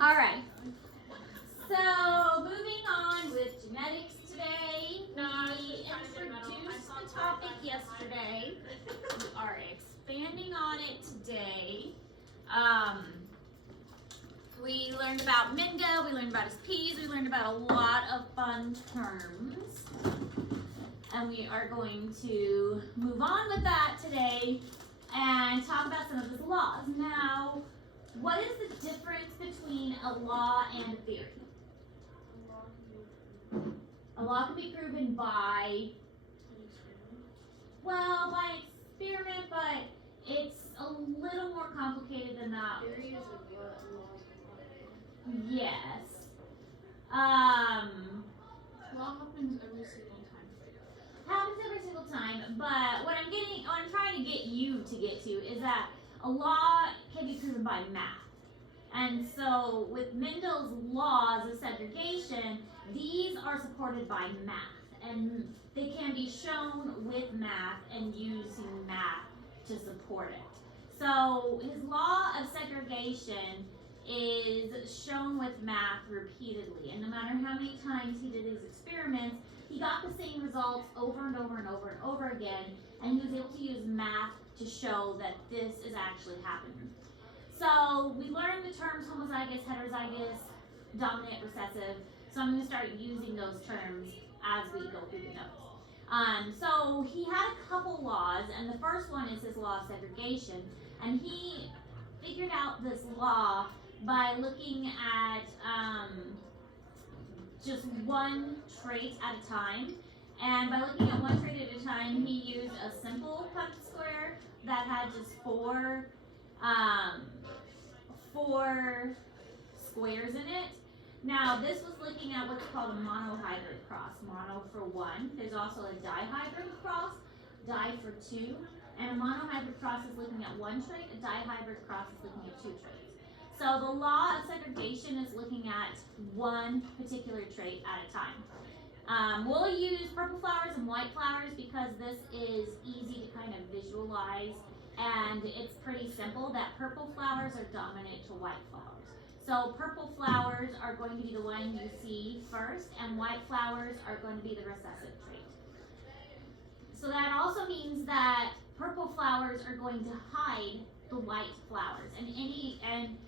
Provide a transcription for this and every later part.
All right. So moving on with genetics today, we introduced the topic yesterday. We are expanding on it today. We learned about Mendel, we learned about his P's, we learned about a lot of fun terms. And we are going to move on with that today and talk about some of his laws. Now, what is the difference between a law and a theory? A law can be proven by, well, by experiment, but it's a little more complicated than that. Theory is what laws are. Yes. Law happens every single time. Happens every single time, but what I'm trying to get you to get to is that a law can be proven by math. And so with Mendel's laws of segregation, these are supported by math, and they can be shown with math and using math to support it. So his law of segregation is shown with math repeatedly, and no matter how many times he did his experiments, he got the same results over and over and over and over again, and he was able to use math to show that this is actually happening. So we learned the terms homozygous, heterozygous, dominant, recessive. So I'm going to start using those terms as we go through the notes. So he had a couple laws, and the first one is his law of segregation. And he figured out this law by looking at just one trait at a time. And by looking at one trait at a time, he used a simple Punnett square that had just four squares in it. Now, this was looking at what's called a monohybrid cross. Mono for one. There's also a dihybrid cross, di for two. And a monohybrid cross is looking at one trait. A dihybrid cross is looking at two traits. So the law of segregation is looking at one particular trait at a time. We'll use purple flowers and white flowers because this is easy to kind of visualize, and it's pretty simple that purple flowers are dominant to white flowers. So purple flowers are going to be the one you see first, and white flowers are going to be the recessive trait. So that also means that purple flowers are going to hide the white flowers. And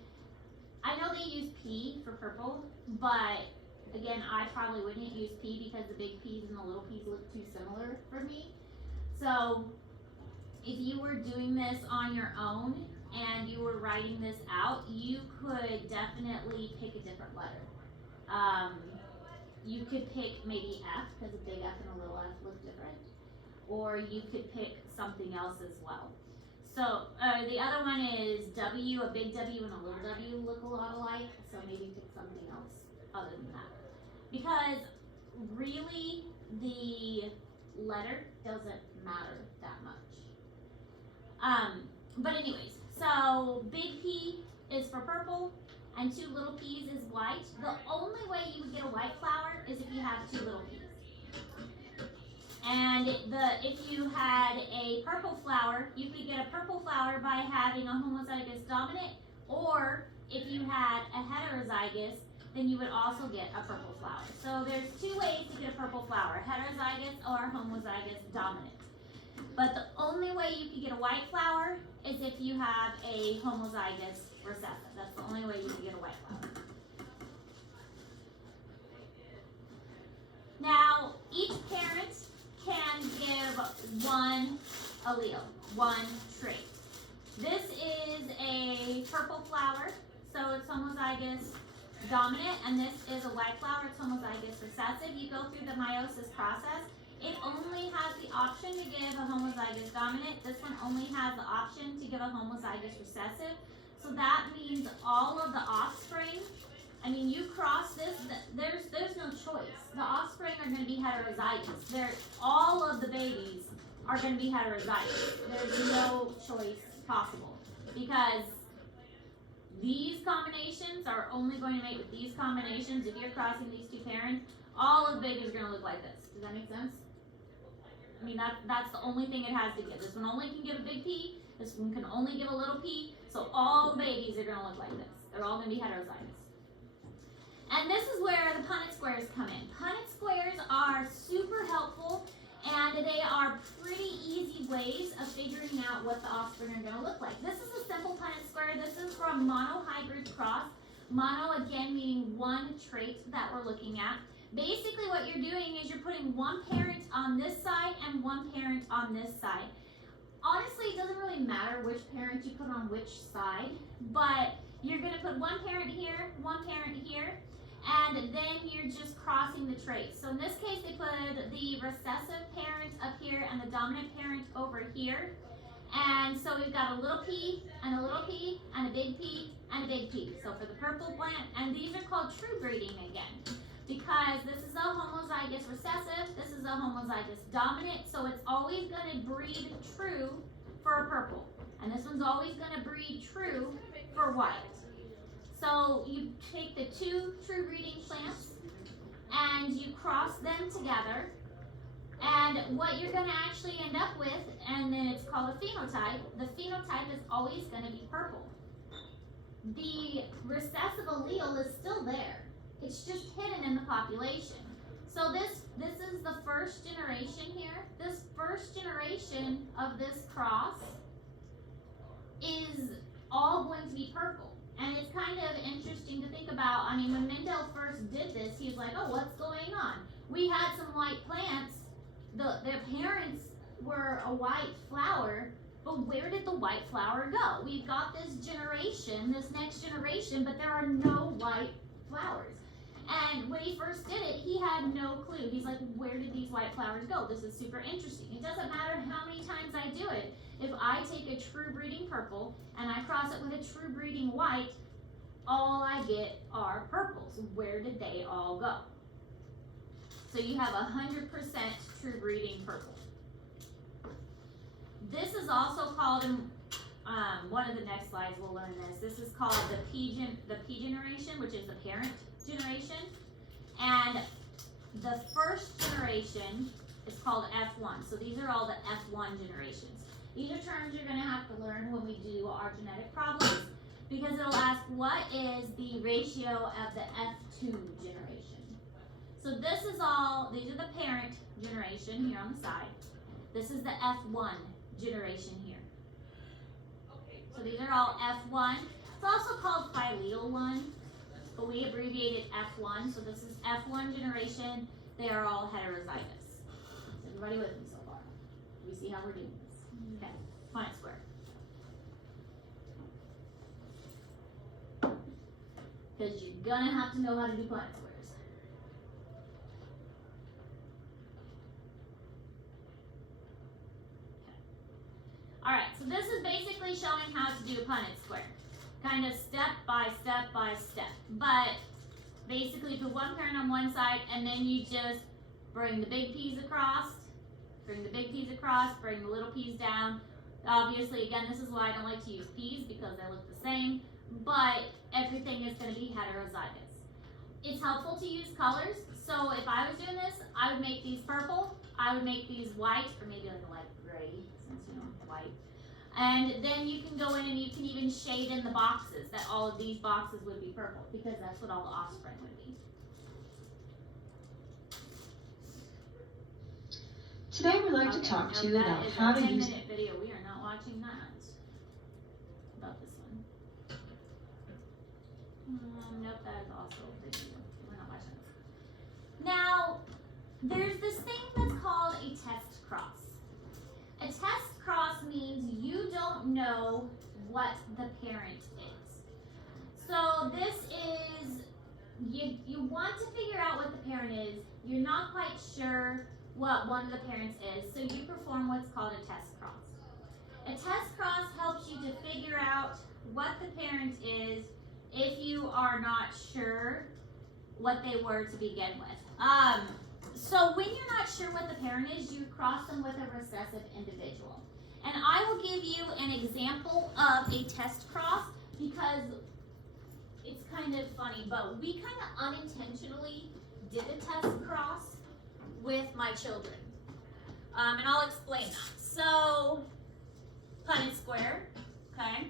I know they use P for purple, but again, I probably wouldn't use P because the big P's and the little P's look too similar for me. So if you were doing this on your own and you were writing this out, you could definitely pick a different letter. You could pick maybe F, because a big F and a little f look different. Or you could pick something else as well. So the other one is W, a big W and a little w look a lot alike, so maybe pick something else other than that. Because really, the letter doesn't matter that much. But anyways, so big P is for purple and two little p's is white. The only way you would get a white flower is if you have two little p's. And if you had a purple flower, you could get a purple flower by having a homozygous dominant, or if you had a heterozygous, then you would also get a purple flower. So there's two ways to get a purple flower, heterozygous or homozygous dominant. But the only way you can get a white flower is if you have a homozygous recessive. That's the only way you can get a white flower. Now, each parent can give one allele, one trait. This is a purple flower, so it's homozygous dominant, and this is a white flower, it's homozygous recessive. You go through the meiosis process. It only has the option to give a homozygous dominant. This one only has the option to give a homozygous recessive. So that means all of the offspring, I mean, you cross this, there's no choice. The offspring are going to be heterozygous. All of the babies are going to be heterozygous. There's no choice possible because these combinations are only going to mate with these combinations. If you're crossing these two parents, all of the babies are going to look like this. Does that make sense? I mean, that's the only thing it has to give. This one only can give a big P. This one can only give a little p. So all the babies are going to look like this. They're all going to be heterozygous. And this is where the Punnett squares come in. Punnett squares are super helpful, and they are pretty easy ways of figuring out what the offspring are going to look like. This is a simple Punnett square. This is from monohybrid cross. Mono, again, meaning one trait that we're looking at. Basically, what you're doing is you're putting one parent on this side and one parent on this side. Honestly, it doesn't really matter which parent you put on which side, but you're going to put one parent here, and then you're just crossing the traits. So in this case, they put the recessive parent up here and the dominant parent over here. And so we've got a little p, and a little p, and a big P, and a big P. So for the purple plant, and these are called true breeding again, because this is a homozygous recessive, this is a homozygous dominant, so it's always going to breed true for a purple. And this one's always going to breed true for white. So you take the two true breeding plants and you cross them together, and what you're going to actually end up with, and then it's called a phenotype, the phenotype is always going to be purple. The recessive allele is still there. It's just hidden in the population. So this is the first generation here. This first generation of this cross is all going to be purple. And it's kind of interesting to think about. I mean, when Mendel first did this, he was like, oh, what's going on? We had some white plants. Their parents were a white flower, but where did the white flower go? We've got this generation, this next generation, but there are no white flowers. And when he first did it, he had no clue. He's like, where did these white flowers go? This is super interesting. It doesn't matter how many times I do it. If I take a true breeding purple and I cross it with a true breeding white, all I get are purples. Where did they all go? So you have 100% true breeding purple. This is also called, one of the next slides we'll learn this. This is called the P generation, which is the parent generation. And the first generation is called F1. So these are all the F1 generations. These are terms you're going to have to learn when we do our genetic problems, because it'll ask what is the ratio of the F2 generation. So this is all, these are the parent generation here on the side. This is the F1 generation here. So these are all F1. It's also called phylete 1, but we abbreviated F1. So this is F1 generation. They are all heterozygous. Is everybody with me so far? We see how we're doing this. Okay, Punnett square. Because you're gonna have to know how to do Punnett squares. Okay. Alright, so this is basically showing how to do a Punnett square. Kind of step by step by step. But basically you put one parent on one side and then you just bring the big P's across, bring the big P's across, bring the little P's down. Obviously, again, this is why I don't like to use P's because they look the same, but everything is going to be heterozygous. It's helpful to use colors, so if I was doing this, I would make these purple, I would make these white, or maybe like a light gray, since you know, white. And then you can go in and you can even shade in the boxes, that all of these boxes would be purple, because that's what all the offspring would be. Today we'd like to talk to you about how to use... That is a 10-minute video. We are not watching that. About this one. Nope, that is also a video. We're not watching this. Now, there's this thing that's called a test cross. A test cross means you don't know what the parent is. So this is, you want to figure out what the parent is. You're not quite sure what one of the parents is, so you perform what's called a test cross. A test cross helps you to figure out what the parent is if you are not sure what they were to begin with. So when you're not sure what the parent is, you cross them with a recessive individual. And I will give you an example of a test cross because it's kind of funny, but we kind of unintentionally did a test cross with my children. And I'll explain that. So, Punnett square, okay?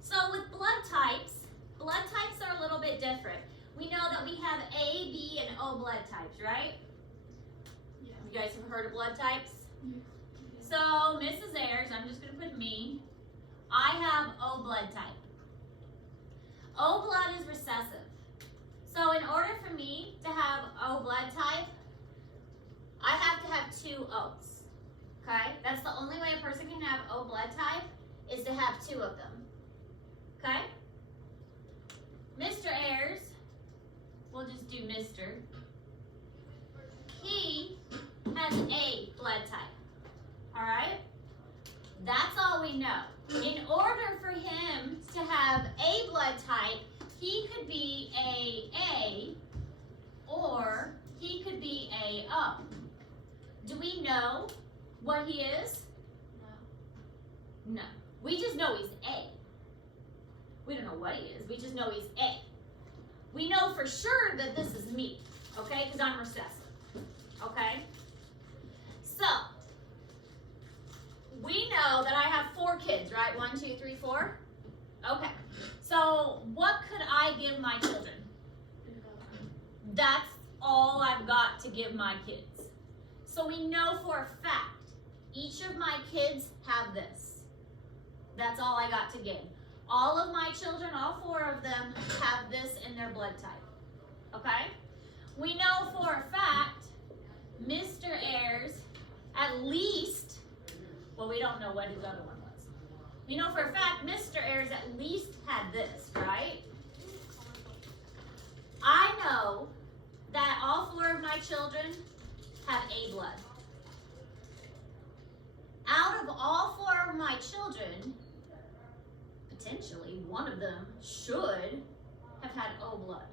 So with blood types bit different. We know that we have A, B, and O blood types, right? Yeah. You guys have heard of blood types? Yeah. So, Mrs. Ayers, I'm just going to put me. I have O blood type. O blood is recessive. So, in order for me to have O blood type, I have to have 2 O's. Okay? That's the only way a person can have O blood type is to have 2 of them. Okay? Mr. Ayers, we'll just do Mr. He has A blood type. Alright? That's all we know. In order for him to have A blood type, he could be A, or he could be AO. Do we know what he is? No. We just know he's A. We don't know what he is. We just know he's A. We know for sure that this is me, okay? Because I'm recessive, okay? So, we know that I have 4 kids, right? 1, 2, 3, 4? Okay. So, what could I give my children? That's all I've got to give my kids. So, we know for a fact, each of my kids have this. That's all I got to give. All of my children, all 4 of them, have this in their blood type. Okay? We know for a fact, Mr. Ayers, at least, well, we don't know what his other one was. We know for a fact, Mr. Ayers at least had this, right? I know that all 4 of my children have A blood. Out of all 4 of my children, potentially one of them should have had O blood.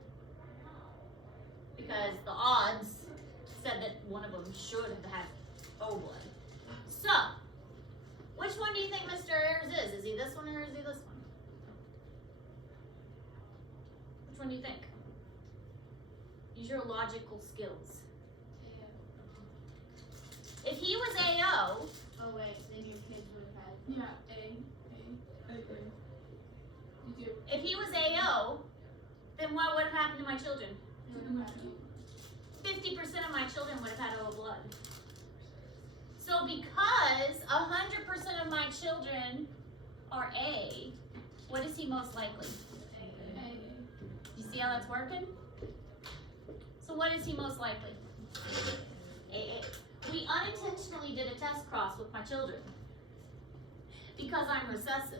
Because the odds said that one of them should have had O blood. So, which one do you think Mr. Ayers is? Is he this one or is he this one? Which one do you think? Use your logical skills. If he was AO, Oh wait, then your kids would have had. Yeah, A. You do. if he was AO, then what would have happened to my children? 50% of my children would have had O blood. So because 100% of my children are A, what is he most likely? You see how that's working? So what is he most likely? AA. We unintentionally did a test cross with my children because I'm recessive.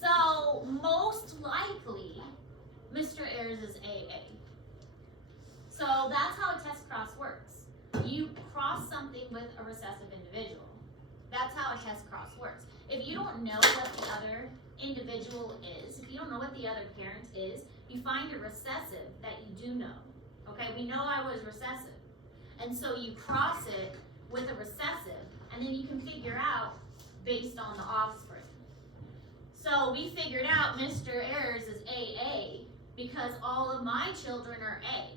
So most likely, Mr. Ayers is AA. So that's how a test cross works. You cross something with a recessive individual. That's how a test cross works. If you don't know what the other individual is, if you don't know what the other parent is, you find a recessive that you do know. Okay, we know I was recessive. And so you cross it with a recessive, and then you can figure out based on the offspring. So we figured out Mr. Ayers is AA because all of my children are A.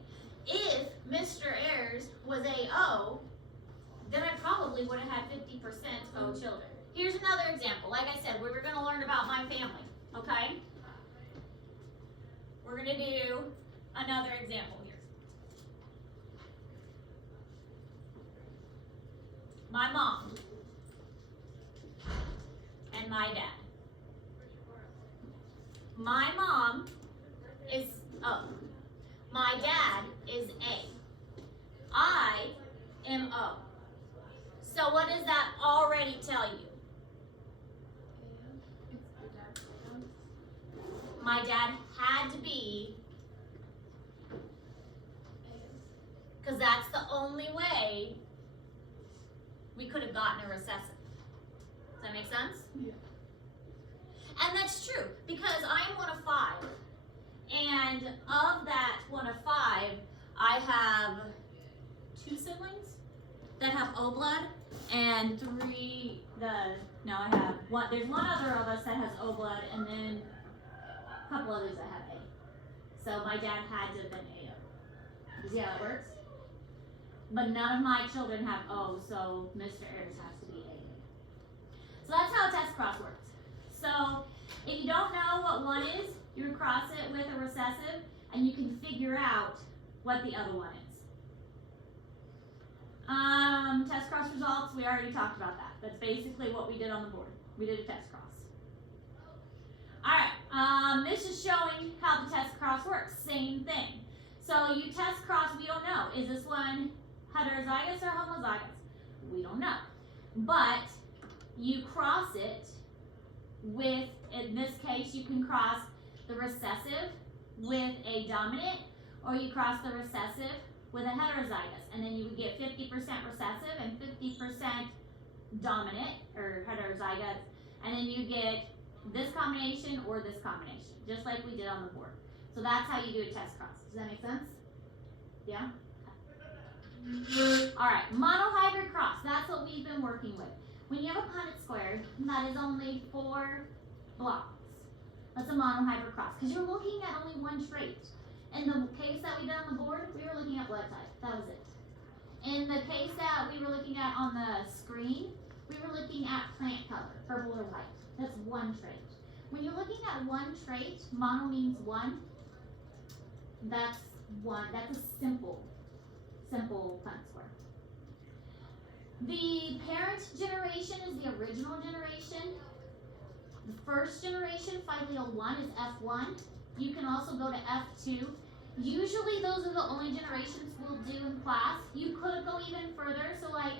If Mr. Ayers was AO, then I probably would have had 50% O children. Here's another example. Like I said, we were going to learn about my family, okay? We're going to do another example here. My mom and my dad. My mom is O. My dad is A. I am O. So what does that already tell you? My dad had to be, because that's the only way we could have gotten a recessive. Does that make sense? Yeah. And that's true, because I am 1 of 5. And of that 1 of 5, I have 2 siblings that have O blood, and 3, I have one, there's one other of us that has O blood, and then a couple others that have A. So my dad had to have been AO. You see how it works? But none of my children have O, so Mr. Ayers has to be AA. So that's how a test cross works. So if you don't know what one is, you cross it with a recessive, and you can figure out what the other one is. Test cross results, we already talked about that. That's basically what we did on the board. We did a test cross. Alright, this is showing how the test cross works. Same thing. So you test cross, we don't know. Is this one heterozygous or homozygous? We don't know. But you cross it with, in this case, you can cross the recessive with a dominant, or you cross the recessive with a heterozygous, and then you would get 50% recessive and 50% dominant, or heterozygous, and then you get this combination or this combination, just like we did on the board. So that's how you do a test cross. Does that make sense? Yeah? Alright, monohybrid cross, that's what we've been working with. When you have a Punnett square that is only 4 blocks, that's a monohybrid cross, because you're looking at only one trait. In the case that we did on the board, we were looking at blood type. That was it. In the case that we were looking at on the screen, we were looking at plant color, purple or white. That's one trait. When you're looking at one trait, mono means one. That's one. That's a simple Punnett square. The parent generation is the original generation. The first generation, phyleal 1, is F1. You can also go to F2. Usually those are the only generations we'll do in class. You could go even further. So like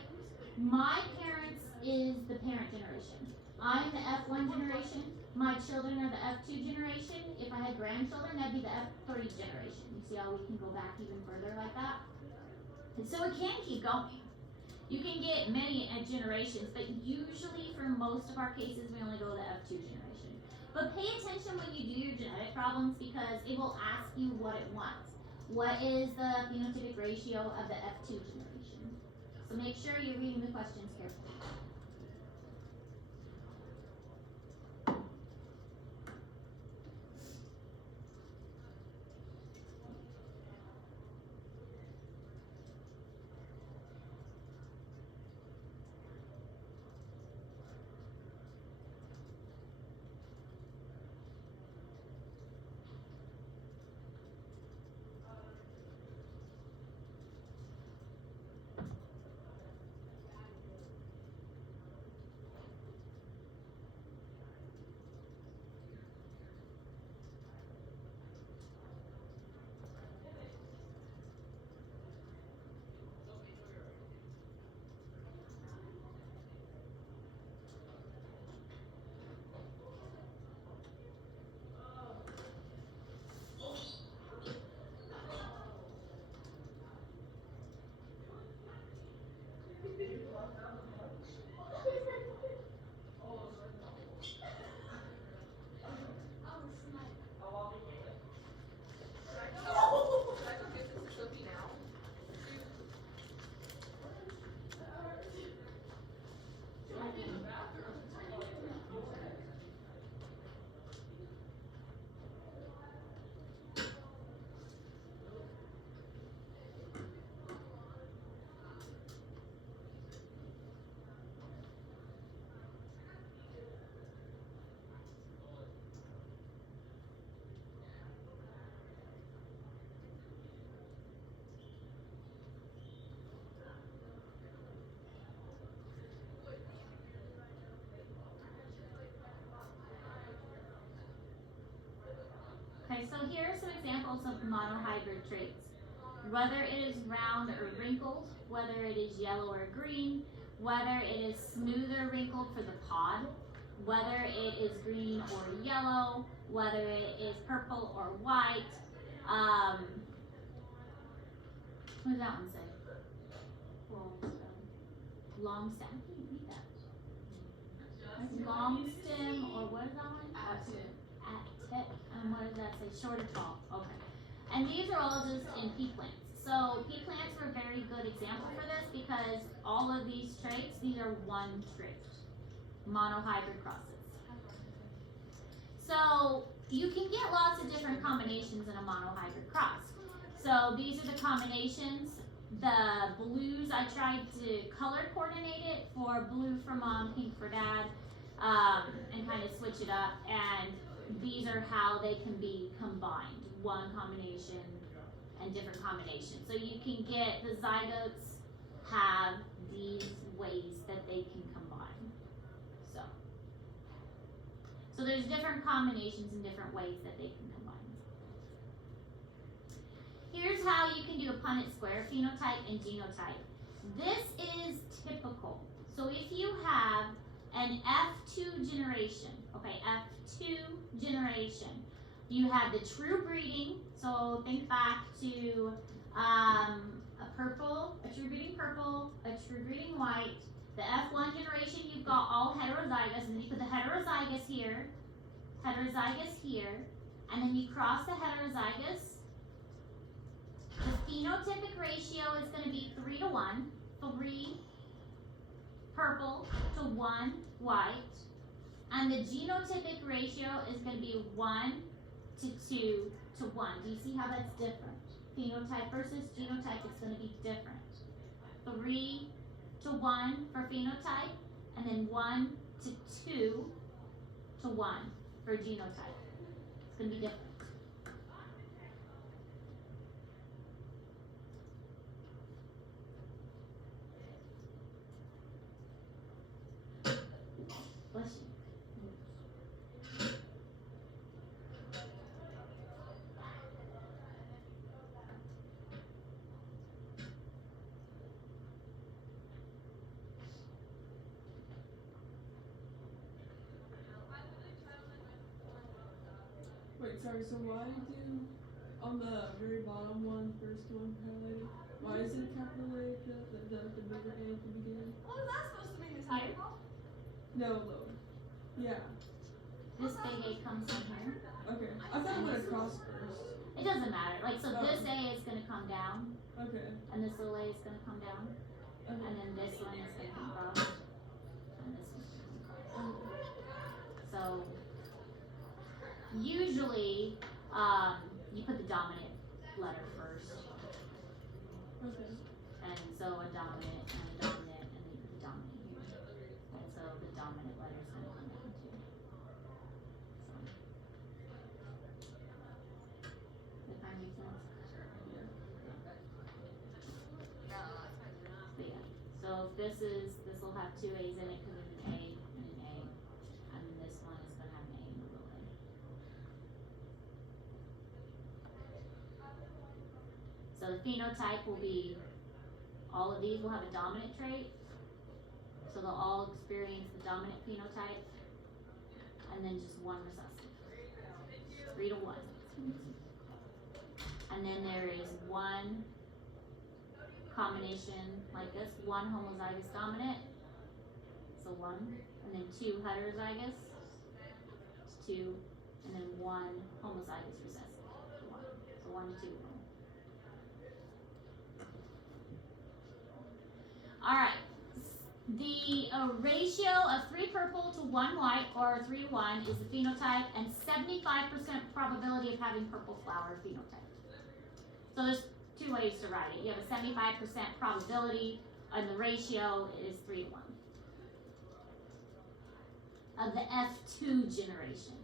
my parents is the parent generation. I'm the F1 generation. My children are the F2 generation. If I had grandchildren, that'd be the F3 generation. You see how we can go back even further like that? And so it can keep going. You can get many generations, but usually for most of our cases, we only go to the F2 generation. But pay attention when you do your genetic problems, because it will ask you what it wants. What is the phenotypic ratio of the F2 generation? So make sure you're reading the questions carefully. Okay, so here are some examples of monohybrid traits. Whether it is round or wrinkled, whether it is yellow or green, whether it is smooth or wrinkled for the pod, whether it is green or yellow, whether it is purple or white. What does that one say? Long stem. Can you read that? Long stem, or what is that one? Tip. And what does that say? Short or tall. Okay. And these are all just in pea plants. So pea plants were a very good example for this, because all of these traits, these are one trait. Monohybrid crosses. So you can get lots of different combinations in a monohybrid cross. So these are the combinations. The blues, I tried to color coordinate it for blue for mom, pink for dad, and kind of switch it up. And these are how they can be combined. One combination and different combinations. So you can get, the zygotes have these ways that they can combine. So there's different combinations and different ways that they can combine. Here's how you can do a Punnett square, phenotype and genotype. This is typical. So if you have an F2 generation, okay, F2 generation, you have the true breeding. So think back to a true breeding purple, a true breeding white. The F1 generation, you've got all heterozygous, and then you put the heterozygous here, and then you cross the heterozygous. The phenotypic ratio is going to be 3 to 1, 3 purple to 1 white, and the genotypic ratio is going to be 1 to 2 to 1. Do you see how that's different? Phenotype versus genotype is going to be different. 3 to 1 for phenotype, and then 1 to 2 to 1 for genotype. It's going to be different. Bless you. Wait, sorry, so why do, on the very bottom one, first one highlighted, why is it capital A, the bigger A at the beginning? What was that supposed to mean? Is typo? No, though. Yeah. This big A comes from here. Okay. I thought it went across first. It doesn't matter. Like, so Oh. this A is going to come down, Okay. and this little A is going to come down, and Okay. then this one is going to come across, and this one's going to come across. So usually, you put the dominant letter first, Okay. and so a dominant and a dominant, and then you put the dominant here, and so the dominant letter is going to come down too. So, if that makes sense. But yeah, so if this will have 2 A's in it because it's an A and an A, and then this one is going to have an A and a little A. So the phenotype will be, all of these will have a dominant trait, so they'll all experience the dominant phenotype, and then just one recessive, 3 to 1. And then there is one combination like this, one homozygous dominant, so 1, and then 2 heterozygous, 2, and then 1 homozygous recessive, 1, so 1 to 2. Alright, the ratio of 3 purple to 1 white, or 3 to 1, is the phenotype, and 75% probability of having purple flower phenotype. So there's 2 ways to write it. You have a 75% probability, and the ratio is 3 to 1. Of the F2 generation.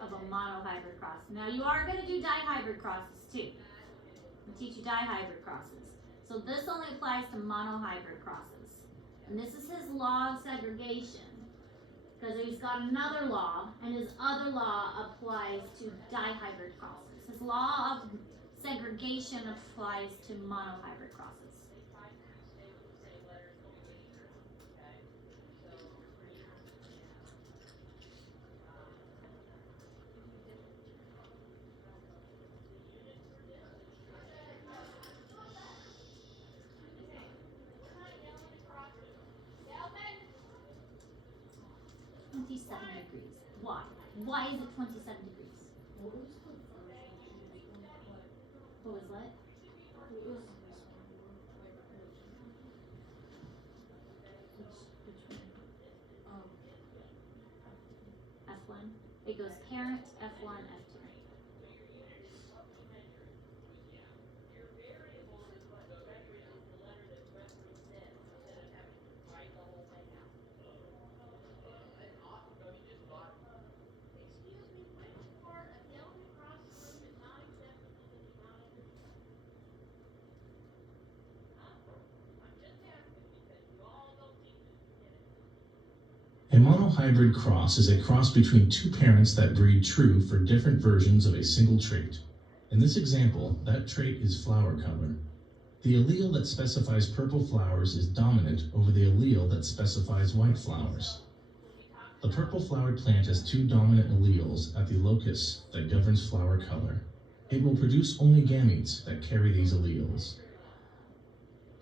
Of a monohybrid cross. Now you are going to do dihybrid crosses too. I'll teach you dihybrid crosses. So this only applies to monohybrid crosses. And this is his law of segregation. Because he's got another law, and his other law applies to dihybrid crosses. His law of segregation applies to monohybrid crosses. Degrees. Why? Why is it 27 degrees? What was the first one? What was what? What was this one? Which one? F1. It goes parent F2. A monohybrid cross is a cross between two parents that breed true for different versions of a single trait. In this example, that trait is flower color. The allele that specifies purple flowers is dominant over the allele that specifies white flowers. The purple flowered plant has two dominant alleles at the locus that governs flower color. It will produce only gametes that carry these alleles.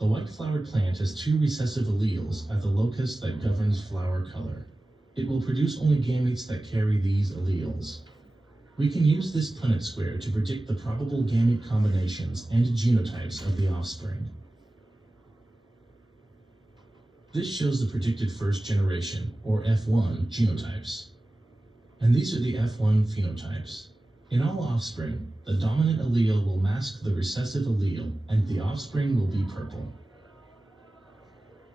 The white flowered plant has two recessive alleles at the locus that governs flower color. It will produce only gametes that carry these alleles. We can use this Punnett square to predict the probable gamete combinations and genotypes of the offspring. This shows the predicted first generation, or F1, genotypes. And these are the F1 phenotypes. In all offspring, the dominant allele will mask the recessive allele, and the offspring will be purple.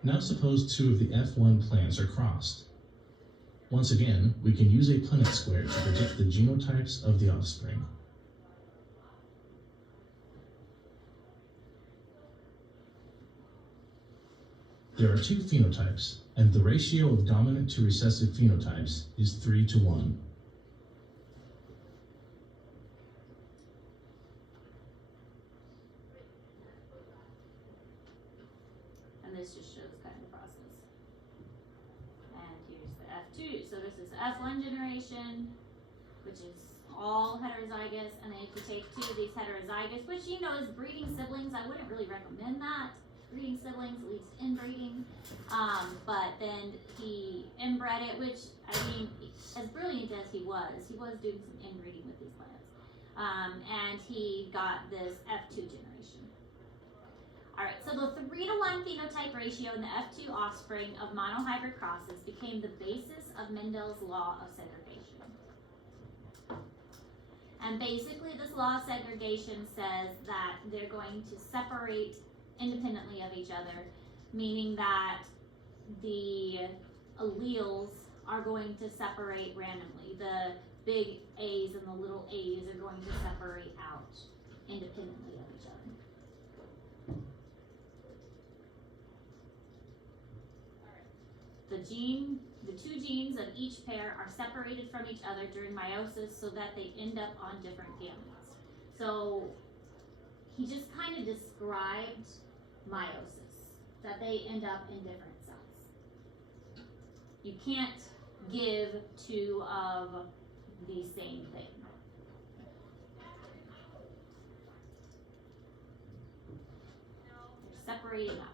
Now suppose two of the F1 plants are crossed. Once again, we can use a Punnett square to predict the genotypes of the offspring. There are two phenotypes, and the ratio of dominant to recessive phenotypes is 3:1. And this just shows kind of the process. And here's the F2. So this is the F1 generation, which is all heterozygous. And then if you take two of these heterozygous, which you know is breeding siblings, I wouldn't really recommend that. Breeding siblings leads to inbreeding. But then he inbred it, which, I mean, as brilliant as he was doing some inbreeding with these plants. And he got this F2 generation. Alright, so the 3:1 phenotype ratio in the F2 offspring of monohybrid crosses became the basis of Mendel's law of segregation. And basically this law of segregation says that they're going to separate independently of each other, meaning that the alleles are going to separate randomly. The big A's and the little A's are going to separate out independently of each other. The two genes of each pair are separated from each other during meiosis so that they end up on different gametes. So he just kind of described meiosis, that they end up in different cells. You can't give two of the same thing. They're separated out.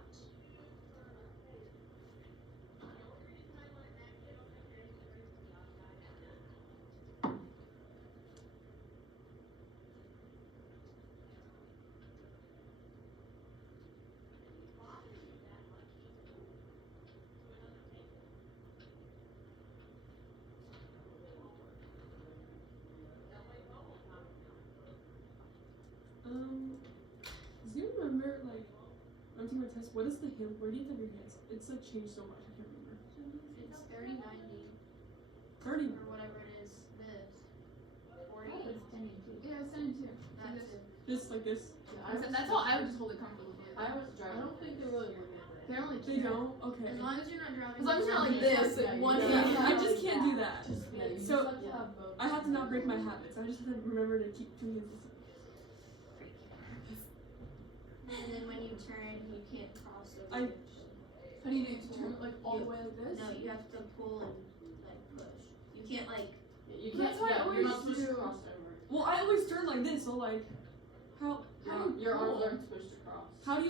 Do you remember, like, I'm taking my test, what is the hand, where do you have your hands? It's like changed so much, I can't remember. It's 3090 30. or whatever it is. This 40. It's 10 and 2. Yeah, it's 10 and 2. That's like this. That's how I would just hold it comfortably. I was driving. I don't think they really look at They're only They don't? Okay. As long as you're not driving. As long as you're not like this, one Yeah, hand. I just can't do that. You So, just have to have both. I have to not break my habits. I just have to remember to keep two hands. And then when you turn, you can't cross over. I- How do you do? Turn it like all the way like this? No, you have to pull and like push. You can't like. You That's can't. what I Yeah, always you're not supposed to do. cross over. Well, I always turn like this, so like, how do you Your arms pull? aren't supposed to cross. How do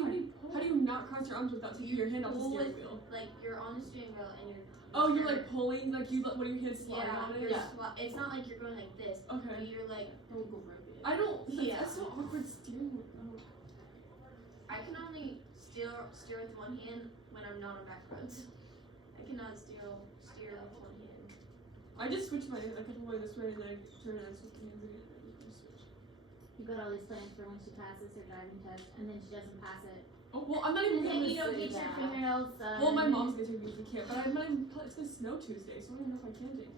you not cross your arms without taking your hand off the pull steering with- wheel? Like you're on the steering wheel and you're. Oh, you're like pulling, like you let one of your hands slide Yeah, on it? you're Yeah. it's not like you're going like this. Okay. You're like. Don't go right there. I don't, Yeah. that's so awkward steering wheel. Oh. I can only steer with one hand when I'm not on back roads. I cannot steer with one hand. I just switched my, I kept going this way and then I turn it and switch my hands again. I just switch. You got all these plans for when she passes her driving test, and then she doesn't pass it. Oh, well, I'm not even And then gonna you don't say get your that. fingernails done. Well, my mom's gonna take me to camp, but I'm not even, it's gonna snow Tuesday, so I don't know if I can take it.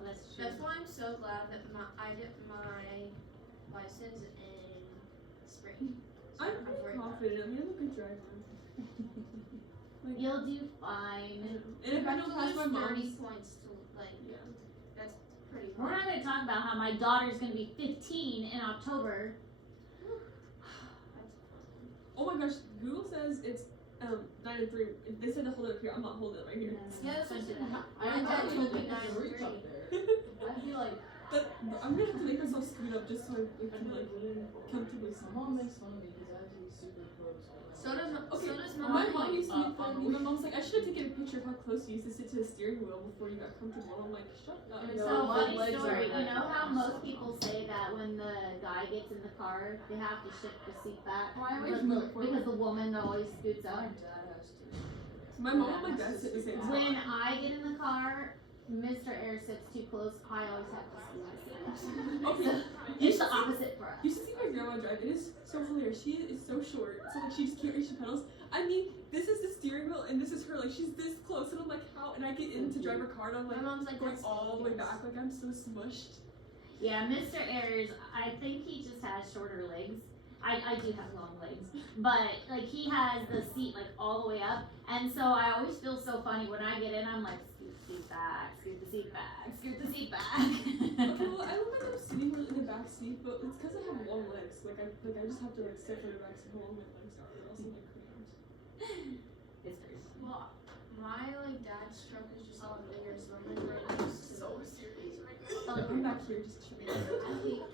Well, that's true. That's why I'm so glad that I did my license in spring. So I'm not pretty worried about confident, I mean, I'm a good driver. Like, You'll do fine. and if I don't pass my 30 mom's, points to like, yeah. that's pretty We're hard. not gonna talk about how my daughter's gonna be 15 in October. Oh my gosh, Google says it's 9 and 3. They said to hold it up here. I'm not holding it right here. Yeah, that's what I My dad don't told me think there's a 9 reach and up 3. there. I'd be like, But I'm gonna have to make myself scoot up just so I can like comfortably see. my mom makes fun of me because I have to be super close. So does My mom. mom used to make fun of me. on My mom's like, I should have taken a picture of how close you used to sit to the steering wheel before you got comfortable. And I'm like, shut up. And So No, my funny legs story. are You know how back. most people say that when the guy gets in the car, they have to shift the seat back Why always because, move it forward? because the woman always scoots My up. dad has to. My mom and my dad sit the same spot. When I get in the car, Mr. Air sits too close. I always have to scoot my seat back. Okay. It's the opposite for us. You should see my grandma drive. It is so hilarious. She is so short, so like she just can't reach the pedals. I mean, this is the steering wheel and this is her. Like she's this close, and I'm like, how? And I get in to drive her car, and I'm My like mom's like, going that's all the way ridiculous. back. Like I'm so smushed. Yeah, Mr. Ayers, I think he just has shorter legs. I do have long legs, but like he has the seat like all the way up, and so I always feel so funny when I get in. I'm like, scoot the seat back, scoot the seat back, scoot the seat back. Okay, well, I look like I'm sitting in the back seat, but it's because I have long legs. Like I just have to like sit for the back seat, hold my legs out, or else I'm like cramped. It's very funny. Well, my like dad's truck is just a lot bigger, so I'm like right next to So serious right Oh, I'm back here just chilling. I hate